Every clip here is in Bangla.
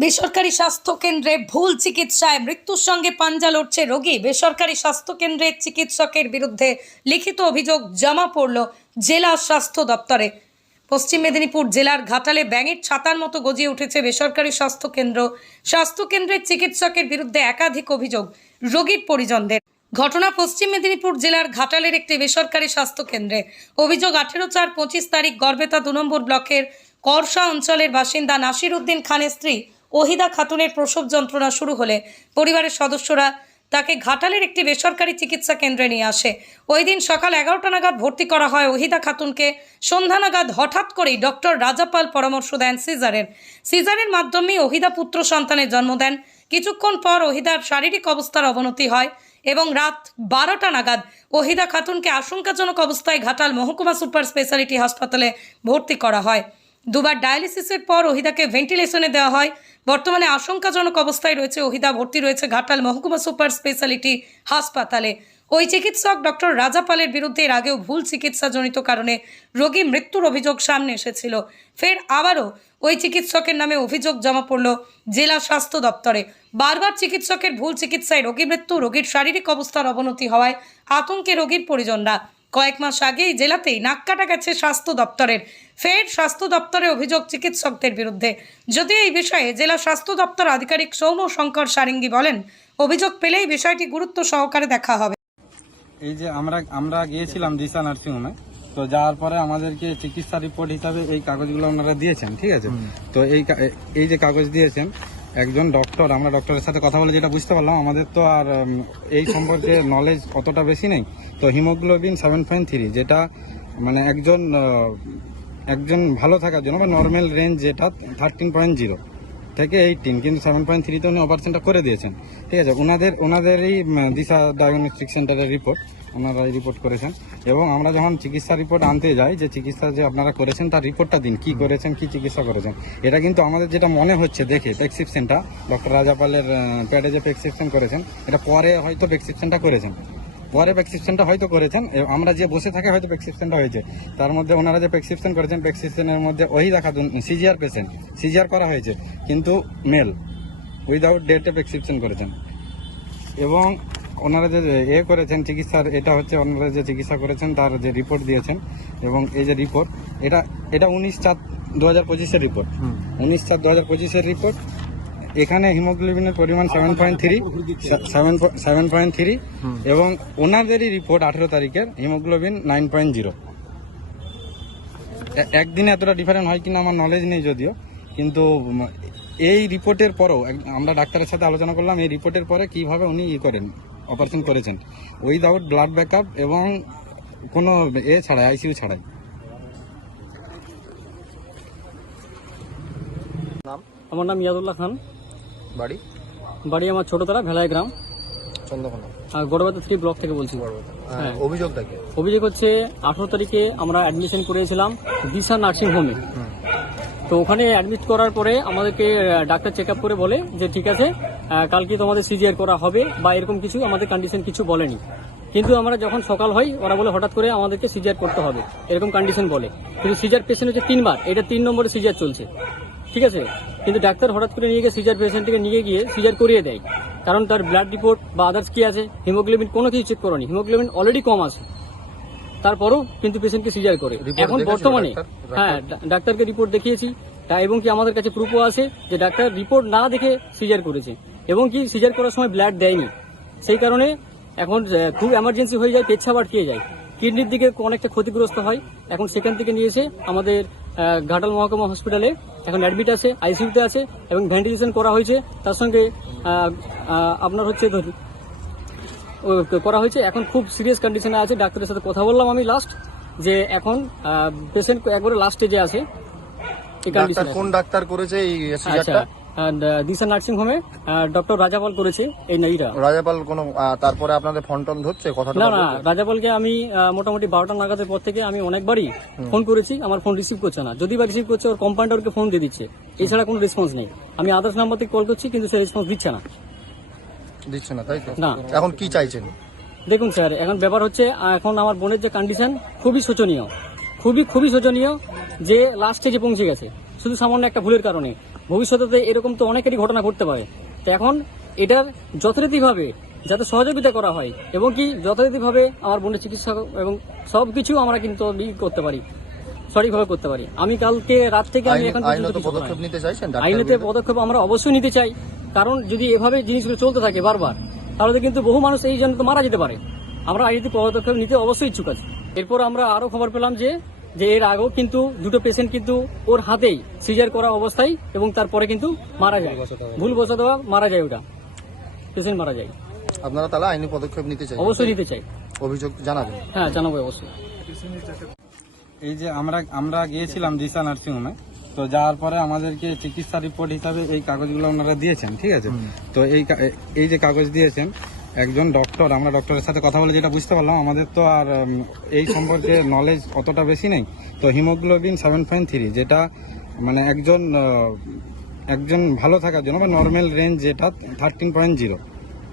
বেসরকারি স্বাস্থ্য কেন্দ্রে ভুল চিকিৎসায় মৃত্যুর সঙ্গে পাঞ্জা লড়ছে রোগী। বেসরকারি স্বাস্থ্য কেন্দ্রের চিকিৎসকের বিরুদ্ধে লিখিত অভিযোগ জমা পড়ল জেলা স্বাস্থ্য দপ্তরে। পশ্চিম মেদিনীপুর জেলার ঘাটালে ব্যাঙের ছাতার মতো গজিয়ে উঠেছে বেসরকারি স্বাস্থ্য কেন্দ্র স্বাস্থ্য কেন্দ্রের চিকিৎসকের বিরুদ্ধে একাধিক অভিযোগ রোগীর পরিজনদের। ঘটনা পশ্চিম মেদিনীপুর জেলার ঘাটালের একটি বেসরকারি স্বাস্থ্য কেন্দ্রে অভিযোগ আঠেরো চার পঁচিশ তারিখ গড়বেতা দু নম্বর ব্লকের করসা অঞ্চলের বাসিন্দা নাসির উদ্দিন খানের স্ত্রী ওহিদা খাতুনের প্রসব যন্ত্রণা শুরু হলে পরিবারের সদস্যরা তাকে ঘাটালের একটি বেসরকারি চিকিৎসা কেন্দ্রে নিয়ে আসে। ওই দিন সকাল এগারোটা নাগাদ ভর্তি করা হয় ওহিদা খাতুনকে। সন্ধ্যা নাগাদ হঠাৎ করেই ডক্টর রাজাপাল পরামর্শ দেন সিজারের। সিজারের মাধ্যমে ওহিদা পুত্র সন্তানের জন্ম দেন। কিছুক্ষণ পর ওহিদার শারীরিক অবস্থার অবনতি হয় এবং রাত বারোটা নাগাদ ওহিদা খাতুনকে আশঙ্কাজনক অবস্থায় ঘাটাল মহকুমা সুপার স্পেশালিটি হাসপাতালে ভর্তি করা হয়। দুবার ডায়ালিসিসের পর ওহিদাকে ভেন্টিলেশনে দেওয়া হয়। বর্তমানে আশঙ্কাজনক অবস্থায় রয়েছে ওহিদা ভর্তি রয়েছে ঘাটাল মহকুমা সুপার স্পেশালিটি হাসপাতালে। ওই চিকিৎসক ডক্টর রাজাপালের বিরুদ্ধে এর আগেও ভুল চিকিৎসাজনিত কারণে রোগী মৃত্যুর অভিযোগ সামনে এসেছিল। ফের আবারও ওই চিকিৎসকের নামে অভিযোগ জমা পড়ল জেলা স্বাস্থ্য দপ্তরে। বারবার চিকিৎসকের ভুল চিকিৎসায় রোগী মৃত্যু, রোগীর শারীরিক অবস্থার অবনতি হওয়ায় আতঙ্কে রোগীর পরিজনরা কয়েক মাস আগেই জেলাতেই নাক কাটা গেছে স্বাস্থ্য দপ্তরের। ফের স্বাস্থ্য দপ্তরে অভিযোগ চিকিৎসকদের বিরুদ্ধে। যদিও এই বিষয়ে জেলা স্বাস্থ্য দপ্তর আধিকারিক সৌম শঙ্কর সারেঙ্গি বলেন অভিযোগ পেলেই বিষয়টি গুরুত্ব সহকারে দেখা হবে। এই যে আমরা আমরা গিয়েছিলাম দিশা নার্সিংহোমে তো যাওয়ার পরে আমাদেরকে চিকিৎসা রিপোর্ট হিসাবে এই কাগজগুলো ওনারা দিয়েছেন ঠিক আছে? তো এই কা- এই যে কাগজ দিয়েছেন একজন ডক্টর আমরা ডক্টরের সাথে কথা বলে যেটা বুঝতে পারলাম, আমাদের তো আর এই সম্পর্কে নলেজ অতটা বেশি নেই। তো হিমোগ্লোবিন সেভেন পয়েন্ট থ্রি যেটা মানে একজন একজন ভালো থাকার জন্য বা নর্মাল রেঞ্জ যেটা থার্টিন পয়েন্ট জিরো থেকে এইটিন কিন্তু সেভেন পয়েন্ট থ্রিতে উনি অপারেশনটা করে দিয়েছেন। ঠিক আছে ওনাদের ওনাদেরই দিশা ডায়াগনস্টিক সেন্টারের রিপোর্ট ওনারা রিপোর্ট করেছেন। এবং আমরা যখন চিকিৎসা রিপোর্ট আনতে যাই, যে চিকিৎসা যে আপনারা করেছেন, তার রিপোর্টটা দিন, কি করেছেন, কি চিকিৎসা করেছেন। এটা কিন্তু আমাদের যেটা মনে হচ্ছে, দেখে প্রেসক্রিপশনটা ডক্টর রাজাপালের প্যাডে যে প্রেসক্রিপশন করেছেন, এটা পরে হয়তো প্রেসক্রিপশনটা করেছেন। পরে প্রেসক্রিপশনটা হয়তো করেছেন। আমরা যে বসে থাকে হয়তো প্রেসক্রিপশনটা হয়েছে। তার মধ্যে ওনারা যে প্রেসক্রিপশন করেছেন প্রেসক্রিপশনের মধ্যে ওই দেখা সিজিআর পেশেন্ট সিজিআর করা হয়েছে কিন্তু মেল উইদাউট ডেটে প্রেসক্রিপশন করেছেন। এবং ওনারা যে এ করেছেন চিকিৎসার এটা হচ্ছে ওনারা যে চিকিৎসা করেছেন তার যে রিপোর্ট দিয়েছেন এবং এই যে রিপোর্ট এটা এটা উনিশ চার দু হাজার পঁচিশের রিপোর্ট উনিশ চার দু হাজার পঁচিশের রিপোর্ট এখানে হিমোগ্লোবিনের পরিমাণ seven point three seven seven point three এবং ওনাদেরই রিপোর্ট আঠেরো তারিখের, হিমোগ্লোবিন নাইন পয়েন্ট জিরো একদিনে এতটা ডিফারেন্ট হয় কিনা আমার নলেজ নেই যদিও, কিন্তু এই রিপোর্টের পরেও আমরা ডাক্তারের সাথে আলোচনা করলাম, এই রিপোর্টের পরে কীভাবে উনি ই করেন অপারেশন করেছেন। উইদাউট ব্লাড ব্যাকআপ এবং কোনো এ ছাড়াই আইসিইউ ছাড়াই। আমার নাম ইয়াদুল্লাহ খান। বাড়ি? বাড়ি আমার ছোটতলা ভেলাই গ্রাম। চন্দ্রকোনা। আর গড়বাতা থ্রি ব্লক থেকে বলছি। হ্যাঁ। অভিযোগটা কি? অভিযোগ হচ্ছে আঠারো তারিখে আমরা অ্যাডমিশন করেছিলাম দিশা নার্সিং হোমে। তো ওখানে অ্যাডমিট করার পরে আমাদেরকে ডাক্তার চেক আপ করে বলে যে ঠিক আছে কালকে তোমাদের সিজিআর করা হবে বা এরকম কিছু আমাদের কন্ডিশন কিছু বলেনি। কিন্তু আমরা যখন সকাল হয় ওরা বলে হঠাৎ করে আমাদেরকে সিজিআর করতে হবে। এরকম কন্ডিশন বলে। কিন্তু সিজার পেশেন্ট হচ্ছে তিনবার। এটা তিন নম্বরে সিজার চলছে। ঠিক আছে? কিন্তু ডাক্তার হঠাৎ করে নিয়ে গিয়ে সিজার পেশেন্টকে নিয়ে গিয়ে সিজার করিয়ে দেয়। কারণ তার ব্লাড রিপোর্ট বা আদার্স কি আছে? হিমোগ্লোবিন কোনো কিছু চেক করনি। হিমোগ্লোবিন অলরেডি কম আছে। তারপরও কিন্তু পেশেন্টকে সিজার করে। এখন বর্তমানে হ্যাঁ ডাক্তারকে রিপোর্ট দেখিয়েছি। তা এবং কি আমাদের কাছে প্রুফও আছে যে ডাক্তার রিপোর্ট না দেখে সিজার করেছে। এবং কি সিজার করার সময় ব্লাড দেয়নি। সেই কারণে এখন খুব এমার্জেন্সি হয়ে যায় পেচ্ছাপ আটকে যায়। কিডনির দিকে অনেকটা ক্ষতিগ্রস্ত হয়। এখন সেখান থেকে নিয়ে এসে আমাদের ঘাটাল মহকুমা হসপিটালে এখন অ্যাডমিট আছে আইসিউতে আছে এবং ভেন্টিলেশন করা হয়েছে। তার সঙ্গে আপনার হচ্ছে করা হয়েছে। এখন খুব সিরিয়াস কন্ডিশনে আছে ডাক্তারের সাথে কথা বললাম আমি লাস্ট যে এখন পেশেন্ট একবারে লাস্টে যে আছে। কোন ডাক্তার করেছে এই আচ্ছা দিশা নার্সিং হোমে ডক্টর রাজাপাল করেছে এই নাইটা রাজাপাল কোন তারপরে আপনাদের ফোন টোন ধরছে? কথাটা না না বলছে? রাজাপালকে আমি মোটামুটি বারোটা নাগাদের পর থেকে আমি অনেকবারই ফোন করেছি আমার ফোন রিসিভ করছে না। যদি বা রিসিভ করছে ওর কম্পাউন্ডারকে ফোন দিয়ে দিচ্ছে। এছাড়া কোনো রেসপন্স নেই। আমি আদার্স নাম্বার থেকে কল করছি কিন্তু সে রেসপন্স দিচ্ছে না। দিচ্ছে না তাই তো? না। এখন কি চাইছেন? দেখুন স্যার এখন ব্যাপার হচ্ছে এখন আমার বোনের যে কন্ডিশন খুবই শোচনীয়। খুবই খুবই শোচনীয় যে লাস্টে যে পৌঁছে গেছে। শুধু সামান্য একটা ভুলের কারণে। ভবিষ্যতে এরকম তো অনেকেরই ঘটনা ঘটতে পারে। তো এখন এটার যথারীতিভাবে যাতে সহযোগিতা করা হয় এবং কি যথারীতিভাবে আমার বোনের চিকিৎসা এবং সব কিছু আমরা কিন্তু করতে পারি। সঠিকভাবে করতে পারি। আমি কালকে রাত থেকে আমি এখন পর্যন্ত আইনত। পদক্ষেপ নিতে চাইছেন ডাক্তার পদক্ষেপ আমরা অবশ্যই নিতে চাই। কারণ যদি এভাবে জিনিসগুলো চলতে থাকে বারবার তাহলে কিন্তু বহু মানুষ এই জন্য তো মারা যেতে পারে। আমরা আইনেতে পদক্ষেপ নিতে অবশ্যই ইচ্ছুক আছি। এরপর আমরা আরও খবর পেলাম যে যে এর আগেও কিন্তু দুটো পেশেন্ট কিন্তু ওর হাতেই সিজার করা অবস্থায় এবং তারপরে কিন্তু মারা যায়। ভুল বসত মারা যায় ওটা। পেশেন্ট মারা যায়। আপনারা তাহলে আইনি পদক্ষেপ নিতে চাই অবশ্যই নিতে চাই। অভিযোগ জানাবেন? হ্যাঁ জানাব অবশ্যই। এই যে আমরা আমরা গিয়েছিলাম দিশা নার্সিংহোমে তো যাওয়ার পরে আমাদেরকে চিকিৎসা রিপোর্ট হিসাবে এই কাগজগুলো ওনারা দিয়েছেন ঠিক আছে? তো এই কা- এই যে কাগজ দিয়েছেন একজন ডক্টর আমরা ডক্টরের সাথে কথা বলে যেটা বুঝতে পারলাম, আমাদের তো আর এই সম্পর্কে নলেজ অতটা বেশি নেই। তো হিমোগ্লোবিন সেভেন পয়েন্ট থ্রি যেটা মানে একজন একজন ভালো থাকার জন্য বা নর্মাল রেঞ্জ যেটা থার্টিন পয়েন্ট জিরো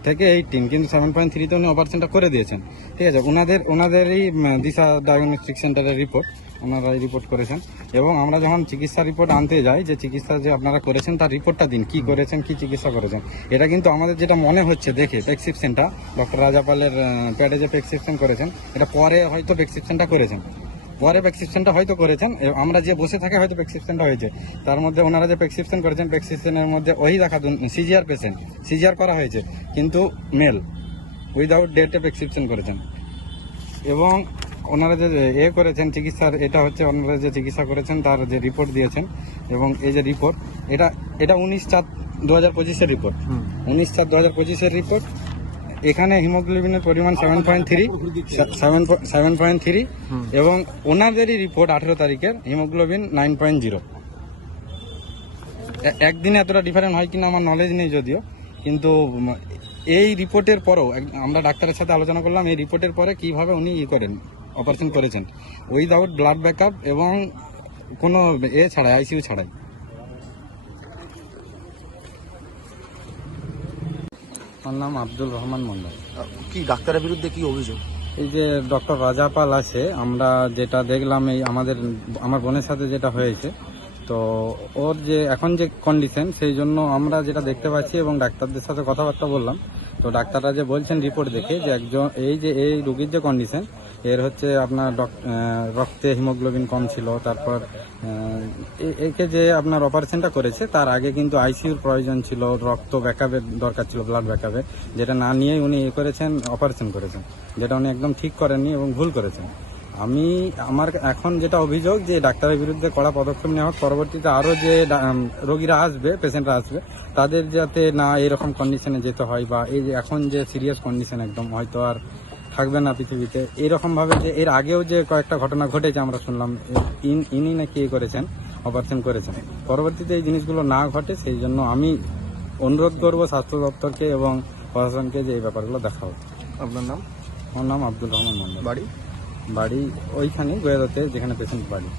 থেকে এইটিন কিন্তু সেভেন পয়েন্ট থ্রিতে উনি অপারেশনটা করে দিয়েছেন। ঠিক আছে? ওনাদের ওনাদেরই দিশা ডায়াগনস্টিক সেন্টারের রিপোর্ট ওনারা রিপোর্ট করেছেন। এবং আমরা যখন চিকিৎসা রিপোর্ট আনতে যাই, যে চিকিৎসা যে আপনারা করেছেন, তার রিপোর্টটা দিন। কি করেছেন, কি চিকিৎসা করেছেন? এটা কিন্তু আমাদের যেটা মনে হচ্ছে, দেখে প্রেসক্রিপশনটা ডক্টর রাজাপালের প্যাডে যে প্রেসক্রিপশন করেছেন, এটা পরে হয়তো প্রেসক্রিপশনটা করেছেন। পরে প্রেসক্রিপশনটা হয়তো করেছেন আমরা যে বসে থাকে, হয়তো প্রেসক্রিপশনটা হয়েছে। তার মধ্যে ওনারা যে প্রেসক্রিপশন করেছেন প্রেসক্রিপশনের মধ্যে ওই দেখা সিজিআর পেশেন্ট সিজিআর করা হয়েছে। কিন্তু মেল উইদাউট ডেটে প্রেসক্রিপশন করেছেন। এবং ওনারা যে এ করেছেন চিকিৎসার এটা হচ্ছে ওনারা যে চিকিৎসা করেছেন তার যে রিপোর্ট দিয়েছেন এবং এই যে রিপোর্ট এটা এটা উনিশ চার দু হাজার পঁচিশের রিপোর্ট উনিশ চার দু হাজার পঁচিশের রিপোর্ট এখানে হিমোগ্লোবিনের পরিমাণ seven point three seven seven point three এবং ওনাদেরই রিপোর্ট আঠেরো তারিখের হিমোগ্লোবিন নাইন পয়েন্ট জিরো একদিনে এতটা ডিফারেন্ট হয় কিনা আমার নলেজ নেই যদিও কিন্তু এই রিপোর্টের পরেও আমরা ডাক্তারের সাথে আলোচনা করলাম এই রিপোর্টের পরে কীভাবে উনি ই করেন। অপারেশন করেছেন। উইদাউট ব্লাড ব্যাকআপ এবং কোনো এ ছাড়াই আইসিইউ ছাড়াই। আমার নাম আব্দুল রহমান মন্ডল কি ডাক্তারের বিরুদ্ধে কি অভিযোগ? এই যে ডক্টর রাজাপাল আছে আমরা যেটা দেখলাম এই আমাদের আমার বোনের সাথে যেটা হয়েছে তো ওর যে এখন যে কন্ডিশন সেই জন্য আমরা যেটা দেখতে পাচ্ছি এবং ডাক্তারদের সাথে কথাবার্তা বললাম তো ডাক্তাররা যে বলছেন রিপোর্ট দেখে যে একজন এই যে এই রুগীর যে কন্ডিশন এর হচ্ছে আপনার রক্তে হিমোগ্লোবিন কম ছিল, তারপর একে যে আপনার অপারেশনটা করেছে, তার আগে কিন্তু আইসিইউর প্রয়োজন ছিল, রক্ত ব্যাকআপের দরকার ছিল ব্লাড ব্যাকআপে যেটা না নিয়েই উনি এ করেছেন অপারেশন করেছেন, যেটা উনি একদম ঠিক করেননি এবং ভুল করেছেন। আমি, আমার এখন যেটা অভিযোগ যে ডাক্তারের বিরুদ্ধে কড়া পদক্ষেপ নেওয়া হোক, পরবর্তীতে আরও যে রোগীরা আসবে পেশেন্টরা আসবে, তাদের যাতে না এরকম কন্ডিশনে যেতে হয় বা এই যে এখন যে সিরিয়াস কন্ডিশন একদম, হয়তো আর থাকবে না পৃথিবীতে। এরকম ভাবে যে এর আগেও যে কয়েকটা ঘটনা ঘটেছে আমরা শুনলাম ইন ইনি নাকি এ করেছেন অপারেশন করেছেন। পরবর্তীতে এই জিনিসগুলো না ঘটে সেই জন্য আমি অনুরোধ করব স্বাস্থ্য দপ্তরকে এবং প্রশাসনকে যে এই ব্যাপারগুলো দেখা হোক। আপনার নাম? আমার নাম আব্দুল রহমান মন্ডল বাড়ি? বাড়ি ওইখানে গোয়াদাতে যেখানে পেশেন্ট বাড়ি।